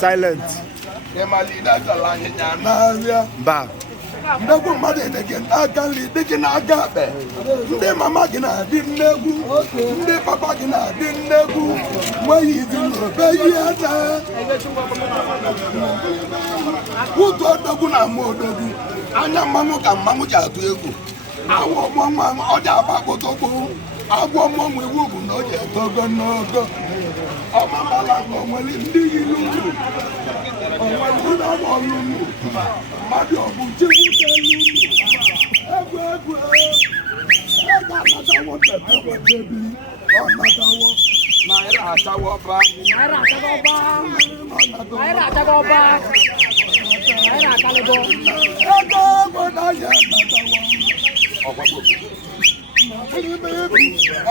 Silent. Ba. Ndegu mmadụ edege n'aka nri dị gị n'aka akpe ndị mama gị na-adị nnegwu ndị papa gị na-adị nnegwu nweghị izi n'obe ihe ata ụtụ odogwu na ama odogwu anya mmanwụ ka mmanwụ ji atụ egwu awụ ọmụọnwa ọ ji agba kpotokpo agwọ mmọnwụ iwu bụ na o ji etogo n'ogo ọmamala ka onwere ndị yiri uru onwere ụlọ ọrụ mmadụ ọ bụ chikwu egwu ego anatawo tetewetebi ọnatawo naira atawo ba ego obodo ya anatawo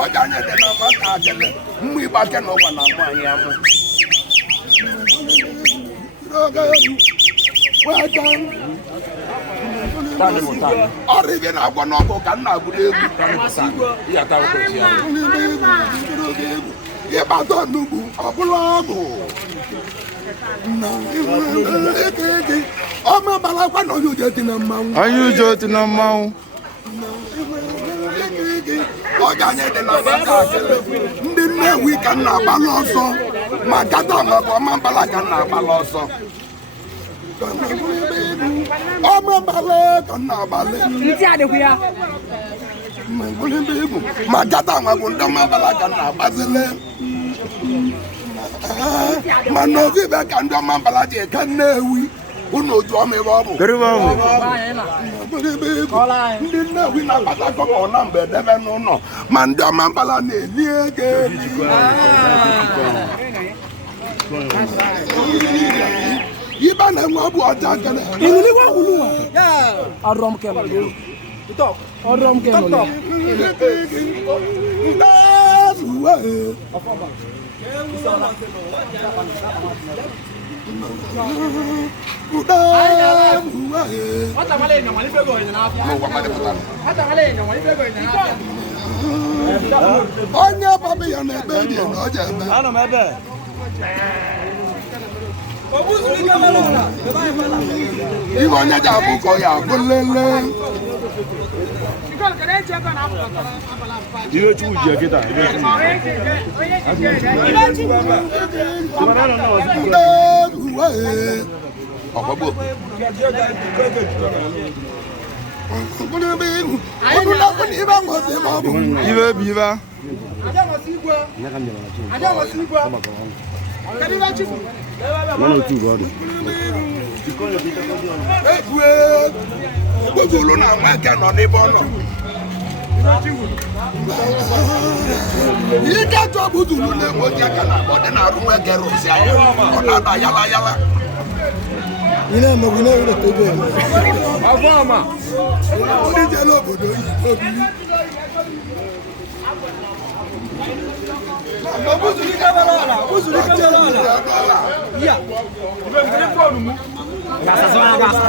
ọjà nye dị na maka akele mmụ igba ake na ụgwa na nwaanyị amụ ọrụ ibe na-agwọ n'ọkụ ka nna agwụrụ egwu ịgbata onugbu ọbụla ọgwụ ọma gbalakwa na onye ujo dị na mmanwụ ọjà nye dị na maka akele ndị Nnewi ka nna agbalị ọsọ ma gata maka ọma mbala ka nna agbalị ọsọ ọma mbala ka nna agbalị ma gata nwabụ ndị ọma mbala ka nna agbazile ma n'ozi be ka ndị ọma mbala ji ka Nnewi unu otu ọma ebe ọ bụ ndị Nnewi na-akpata kọkọ na mgbe debe n'ụlọ ma ndị ọma mbala na-eli ego ibe na-enwe bụ ọcha kele onye baba ya na-ebe enyi na ọja ebe iwe onye ji abụ ka ọ ya abụ lele Gbogbo na àwọn ẹ̀kẹ́ nọ ní bọ́ọ̀nà. Yìí kẹ́jọ́ bùtùlù lè wọ́n jẹ́ kẹ́nà àbọ̀dé náà rú ẹ̀kẹ́ rò sí ayé ọ̀nà àdá yálà. Ilé ẹ̀mọ̀ ilé ìrẹ̀ tó bẹ̀rẹ̀. Àfọ́ àmà. Oníjẹ́ lóbòdó yìí tóbi. Bùtùlù kẹ́bẹ̀ lọ́la. Bùtùlù kẹ́bẹ̀ lọ́la. Yíyà. Ìbẹ̀ ń gbé fóònù mú. Gasa sọ́nà gasa.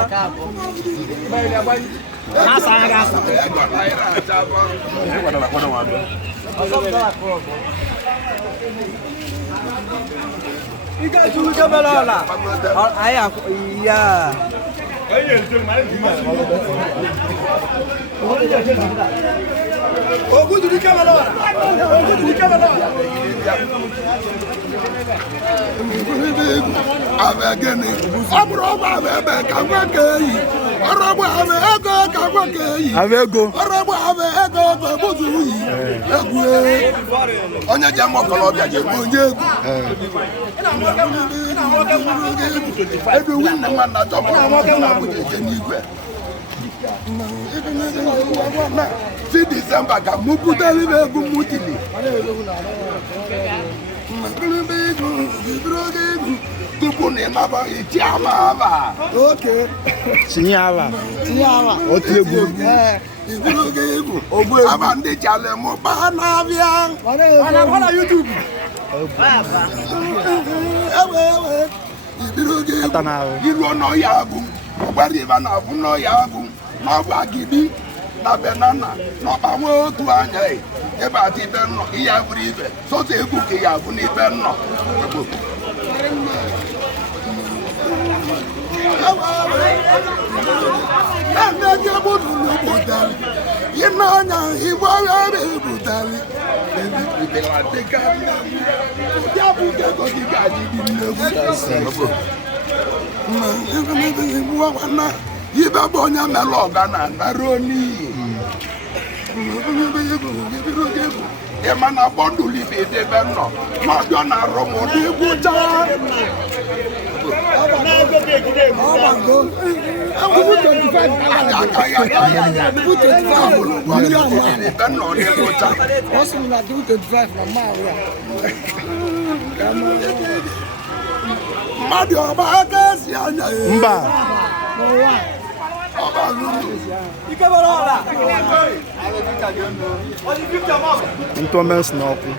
onye ji ama ọkọlọbịa ga-egbu onye egwu ebe nwanne nwanna chọpụrụ na abụja eje n'igwe si Disemba ka mụ butere egwu mụ tili tupu na ịnaba iti ama aba tinye ala otu egwu aba ndị chale mụ kpaa na-abịa iruo n'ọhịa agụ ọgbara ịba na-abụ n'ọhịa agụ n'ọgba agidi na benana n'ọkpanwe otu anya ebe ata ibe nnọ ihe bụrụ ibe sọsọ egwu ka ya bụ n'ibe nnọ ịnanya igbo agha ebutali ibe bụ onye mere ọga na nara n'iyi ịma na bọndụlibe edebe nnọ n'ọbịa na arụ m ụdị egwu chaa mmadụ ọba aka esi anya mba ntọmes na ọkụ